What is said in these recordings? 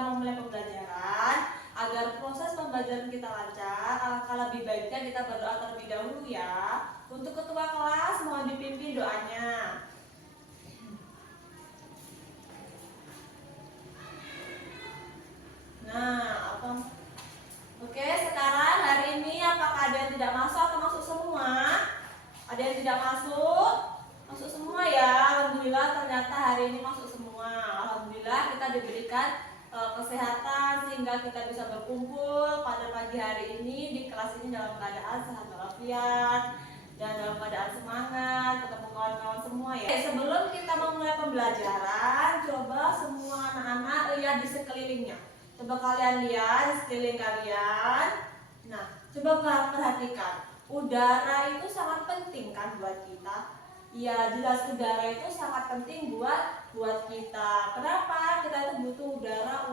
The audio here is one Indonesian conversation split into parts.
kita memulai pembelajaran, agar proses pembelajaran kita lancar, alangkah lebih baiknya kita berdoa terlebih dahulu ya. Untuk ketua kelas mohon dipimpin doanya. Nah, oke, sekarang hari ini apakah ada yang tidak masuk atau masuk semua? Ada yang tidak masuk? Masuk semua ya. Alhamdulillah ternyata hari ini masuk semua. Alhamdulillah kita diberikan kesehatan sehingga kita bisa berkumpul pada pagi hari ini di kelas ini dalam keadaan sehat walafiat dan dalam keadaan semangat, ketemu kawan-kawan semua ya. Sebelum kita memulai pembelajaran, coba semua anak-anak lihat di sekelilingnya. Coba kalian lihat di sekeliling kalian. Nah, coba perhatikan. Udara itu sangat penting kan buat kita. Ya, jelas udara itu sangat penting buat kita. Kenapa? Kita itu butuh udara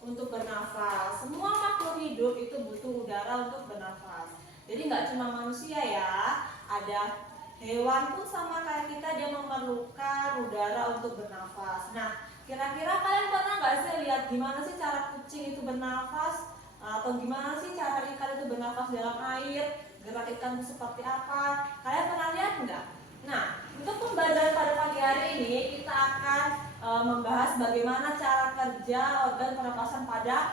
untuk bernafas. Semua makhluk hidup itu butuh udara untuk bernafas. Jadi nggak cuma manusia ya, ada hewan pun sama kayak kita, dia memerlukan udara untuk bernafas. Nah, kira-kira kalian pernah nggak sih lihat gimana sih cara kucing itu bernafas? Atau gimana sih cara ikan itu bernafas dalam air? Gerak ikan itu seperti apa? Kalian pernah lihat nggak? Nah, untuk pembelajaran pada pagi hari ini kita akan membahas bagaimana cara kerja organ pernapasan pada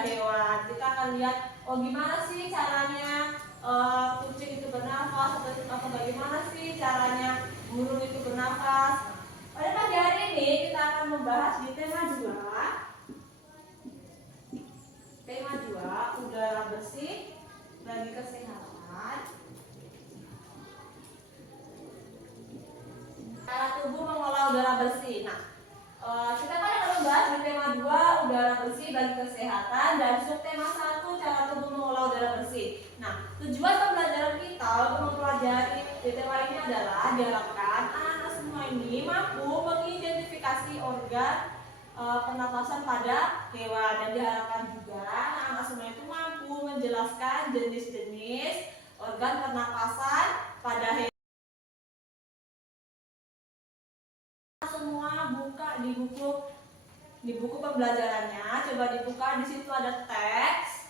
hewan. Kita akan lihat gimana sih caranya kucing itu bernafas, atau bagaimana sih caranya burung itu bernafas. Pada pagi hari ini kita akan membahas di tema 2. Tema 2, udara bersih bagi kesehatan. Cara tubuh mengolah udara bersih. Nah, kita kan akan membahas di tema 2, udara bersih bagi kesehatan, dan subtema 1, cara tubuh mengolah udara bersih. Nah, tujuan pembelajaran kita untuk mempelajari di tema ini adalah diharapkan anak-anak semua ini mampu mengidentifikasi organ pernapasan pada hewan, dan diharapkan juga anak-anak semua itu mampu menjelaskan jenis-jenis organ pernapasan pada hewan. Semua buka di buku pembelajarannya, coba dibuka. Di situ ada teks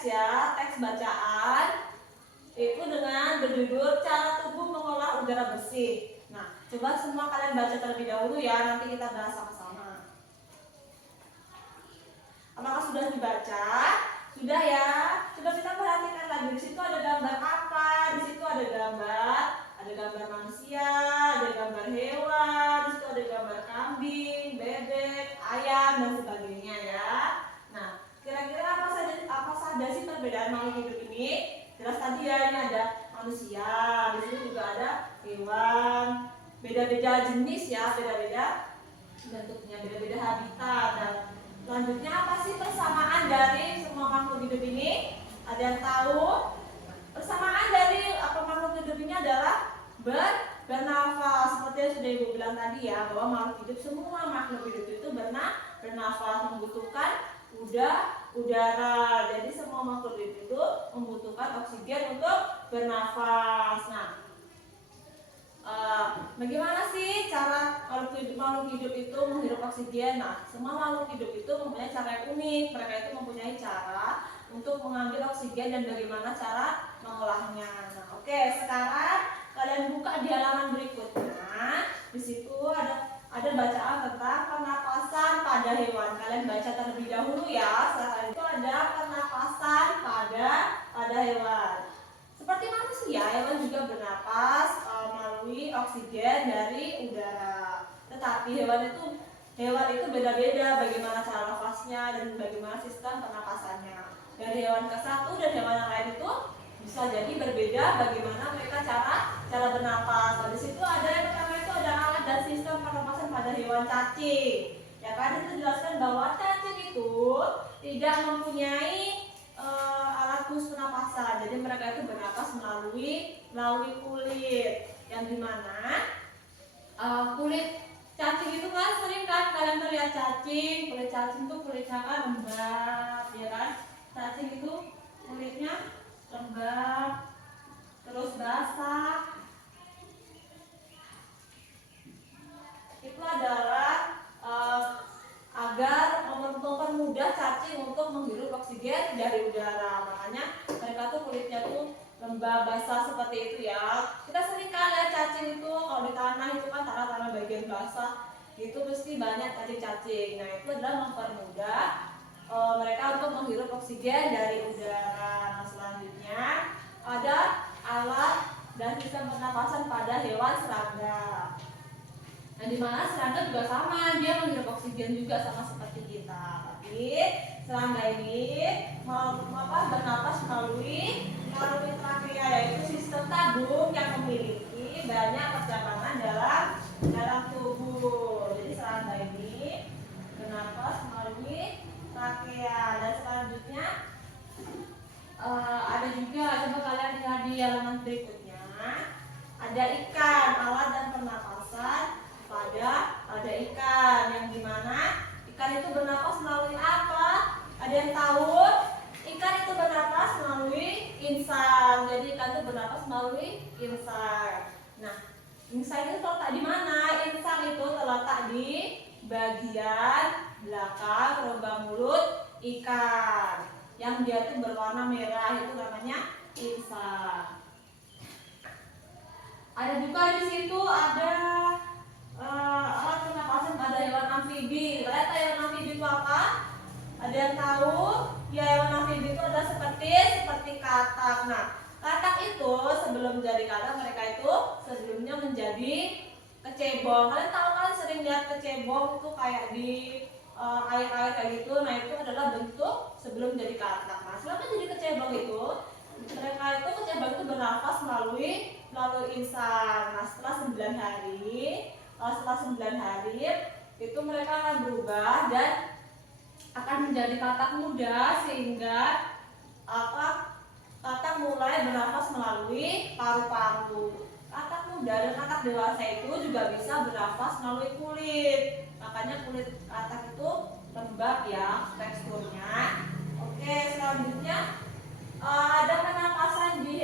ya, teks bacaan itu dengan berjudul cara tubuh mengolah udara bersih. Nah, coba semua kalian baca terlebih dahulu ya, nanti kita bahas sama-sama. Apakah sudah dibaca? Sudah ya. Coba kita perhatikan lagi. Di situ ada gambar apa? Di situ ada gambar manusia, ada gambar hewan, di situ ada gambar kambing, bebek, ayam, dan sebagainya ya. Nah, kira-kira apa saja sih perbedaan makhluk hidup ini? Jelas tadi ya, ini ada manusia, di sini juga ada hewan, beda-beda jenis ya, beda-beda bentuknya, beda-beda habitat. Dan selanjutnya apa sih persamaan dari semua makhluk hidup ini? Ada yang tahu? Persamaan dari makhluk hidup ini adalah bernafas. Seperti yang sudah Ibu bilang tadi ya, bahwa makhluk hidup, semua makhluk hidup itu bernafas, membutuhkan udara. Jadi semua makhluk hidup itu membutuhkan oksigen untuk bernafas. Nah, bagaimana sih cara makhluk hidup itu menghirup oksigen? Nah, semua makhluk hidup itu mempunyai cara yang unik. Mereka itu mempunyai cara untuk mengambil oksigen dan bagaimana cara mengolahnya. Nah, oke, sekarang kalian buka di halaman berikutnya. Di situ ada bacaan tentang pernapasan pada hewan. Kalian baca terlebih dahulu ya. Setelah itu ada pernapasan pada hewan. Seperti manusia, hewan juga bernapas melalui oksigen dari udara. Tetapi hewan itu beda-beda bagaimana cara nafasnya dan bagaimana sistem pernapasannya. Dari hewan ke satu dan hewan yang lain itu bisa jadi berbeda bagaimana mereka cara bernapas. Nah, di situ ada yang pertama itu ada alat dan sistem pernapasan pada hewan cacing. Ya kan, itu jelaskan bahwa cacing itu tidak mempunyai alat khusus pernapasan. Jadi mereka itu bernapas melalui kulit, yang dimana kulit cacing itu kan sering kan kalian terlihat cacing, kulit cacing itu kulitnya kan lembab, ya kan? Cacing itu kulitnya lembab, terus basah. Itu adalah agar mempermudah cacing untuk menghirup oksigen dari udara. Makanya mereka tuh kulitnya tuh lembab basah seperti itu ya. Kita sering kan lihat cacing itu kalau di tanah itu kan tanah-tanah bagian basah itu pasti banyak cacing-cacing. Nah itu adalah mempermudah mereka untuk menghirup oksigen dari udara. Nah selanjutnya ada alat dan sistem pernapasan pada hewan serangga. Nah di mana serangga juga sama, dia menghirup oksigen juga sama seperti kita. Tapi serangga ini bernapas melalui trakea, yaitu sistem tabung yang memiliki banyak percabangan dalam tubuh. Jadi serangga ini bernapas melalui trakea. Dan selanjutnya ada juga, coba kalian lihat di halaman berikutnya, ada ikan, alat dan pernapasan pada ikan, yang dimana ikan itu bernapas melalui apa? Ada yang tahu? Ikan itu bernapas melalui insang. Jadi ikan itu bernapas melalui insang. Nah, insang itu terletak di mana? Insang itu terletak di bagian belakang rongga mulut ikan. Yang dia itu berwarna merah, itu namanya insang. Ada juga di situ ada alat pernapasan pada hewan amfibi. Kalian tahu hewan amfibi itu apa? Ada yang tahu? Ya, hewan amfibi itu adalah seperti katak. Nah, katak itu sebelum menjadi katak, mereka itu sebelumnya menjadi kecebong. Kalian tahu kan, sering lihat kecebong itu kayak di air-air kayak gitu. Nah, itu adalah bentuk sebelum jadi katak. Nah, selama jadi kecebong itu, mereka itu kecebong itu bernafas melalui insang. Nah, setelah 9 hari itu mereka akan berubah dan akan menjadi katak muda, sehingga katak mulai bernafas melalui paru-paru. Katak muda dan katak dewasa itu juga bisa bernafas melalui kulit. Makanya kulit katak itu lembab ya teksturnya. Oke, selanjutnya ada pernapasan di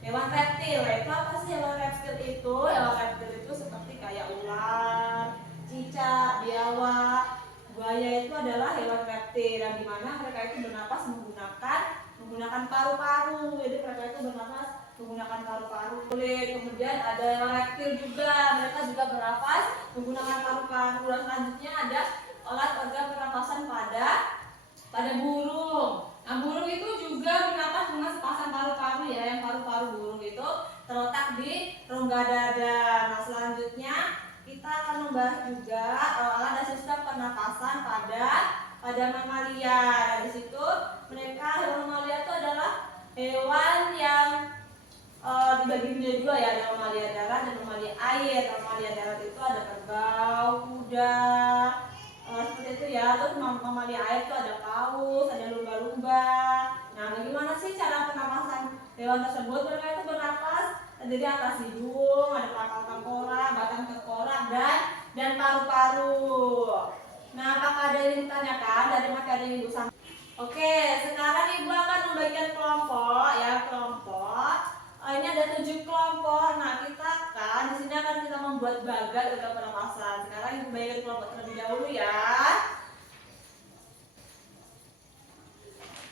hewan reptil. Itu apa sih hewan reptil itu? Hewan reptil itu seperti kayak ular, cicak, biawak, buaya itu adalah hewan reptil yang dimana mereka itu bernapas menggunakan paru-paru. Jadi mereka itu bernapas menggunakan paru-paru kulit. Kemudian ada hewan reptil juga, mereka juga bernapas menggunakan paru-paru. Dan selanjutnya ada alat organ pernapasan pada burung. Nah, burung itu juga bernapas dengan sepasang paru-paru ya, yang paru-paru burung itu terletak di rongga dada. Nah, selanjutnya kita akan membahas juga alat dan sistem pernapasan pada mamalia. Nah, di situ hewan mamalia itu adalah hewan yang dibagi menjadi dua ya, ada mamalia darat dan mamalia air. Mamalia darat itu ada kerbau, kuda, seperti itu ya. Terus mamalia air itu ada paus, ada lumba-lumba. Nah, bagaimana sih cara pernapasan hewan tersebut? Mereka itu bernapas dari atas hidung, ada pangkal tengkorak, batang tengkorak, dan paru-paru. Nah, apakah ada yang ditanyakan dari materi Ibu Sang? Oke, sekarang Ibu akan membagikan kelompok ya, kelompok. Ini ada 7 kelompok. Nah, di sini akan kita membuat bagan untuk pernapasan. Sekarang Ibu bagikan kelompok terlebih dahulu ya.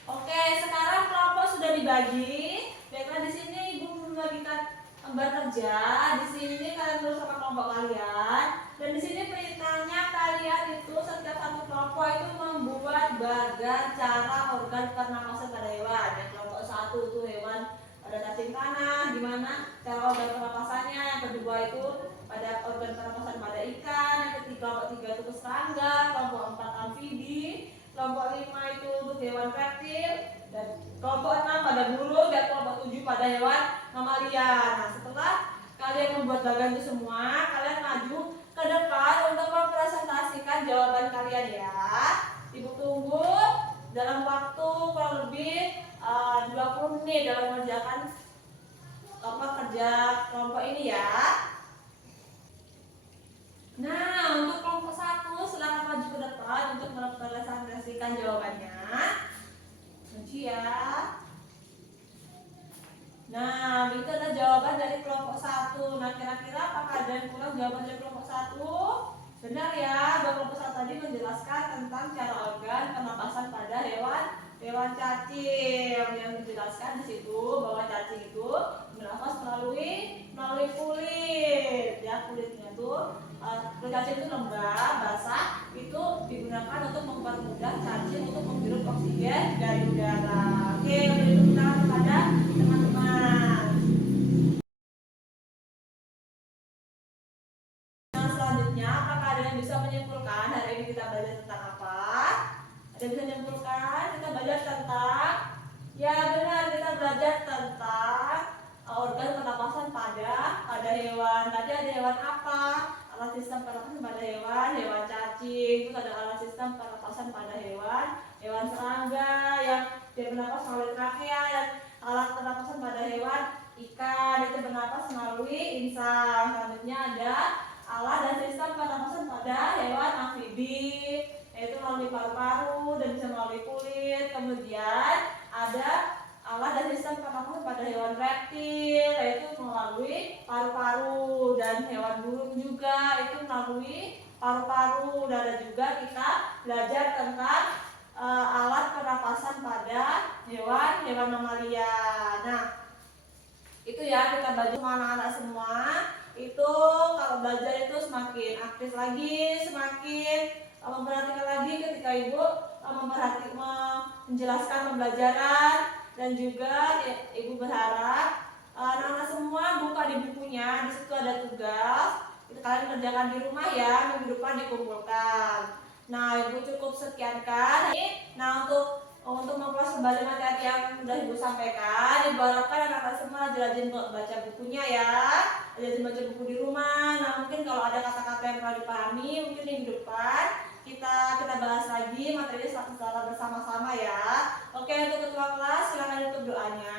Oke, sekarang kelompok sudah dibagi. Baiklah, di sini Ibu membagikan gambar kerja. Di sini kalian tulis sama kelompok kalian. Dan di sini perintahnya kalian itu setiap satu kelompok itu membuat bagan cara organ pernapasan pada hewan. Yang kelompok 1 itu hewan pada cacing tanah, gimana cara organ pernapasannya. Yang kedua itu pada organ pernapasan pada ikan. Yang ketiga, kelompok 3 itu serangga. Kelompok 4 amfibi. Kelompok 5 itu untuk hewan reptil. Dan kelompok 6 pada burung. Dan kelompok 7 pada hewan mamalia. Nah, setelah kalian membuat bagan itu semua, kalian maju ke depan untuk mempresentasikan jawaban kalian ya. Ibu tunggu dalam waktu kurang lebih 20 menit dalam mengerjakan kerja kelompok ini ya. Nah, untuk kelompok 1 silakan maju ke depan untuk mempresentasikan jawabannya. Maju ya. Nah, itu adalah jawaban dari kelompok 1. Nah, kira-kira apakah ada yang kurang jawaban dari kelompok 1? Benar ya, kelompok satu tadi menjelaskan tentang cara organ pernapasan pada hewan cacing, yang menjelaskan di situ bahwa cacing itu bernafas melalui kulit. Ya, kulitnya tuh kulit cacing itu lembab, basah, itu digunakan untuk mempermudah cacing untuk menghirup oksigen dari udara. Oke, beri tepuk tangan kepada teman-teman. Nah, selanjutnya, apakah ada yang bisa menyimpulkan hari ini kita belajar tentang apa? Ada yang bisa menyimpulkan? Kita belajar tentang, ya benar, kita belajar tentang organ pernapasan pada hewan. Tadi ada hewan apa? Alat sistem pernapasan pada hewan cacing. Terus ada alat sistem pernapasan pada hewan serangga yang dia bernapas melalui trakea. Dan alat pernapasan pada hewan ikan itu bernapas melalui insang. Selanjutnya ada alat dan sistem pernapasan pada hewan amfibi, yaitu melalui paru-paru dan bisa melalui kulit. Kemudian ada alat dan sistem pernapasan pada hewan reptil, yaitu melalui paru-paru, dan hewan burung juga itu melalui paru-paru. Dan ada juga kita belajar tentang alat pernapasan pada hewan mamalia. Nah, itu ya kita belajar sama anak-anak semua. Itu kalau belajar itu semakin aktif lagi, semakin memperhatikan lagi ketika ibu menjelaskan pembelajaran. Dan juga ibu berharap anak-anak semua buka di bukunya, di situ ada tugas, itu kalian kerjakan di rumah ya, minggu depan dikumpulkan. Nah, ibu cukup sekiankan. Nah, untuk memproses kembali materi yang sudah ibu sampaikan, ibu harapkan anak-anak semua rajin baca bukunya ya, rajin baca buku di rumah. Nah, mungkin kalau ada kata-kata yang perlu dipahami, mungkin minggu depan kita bahas lagi materinya secara bersama-sama ya. Oke, untuk ketua kelas silakan tutup doanya.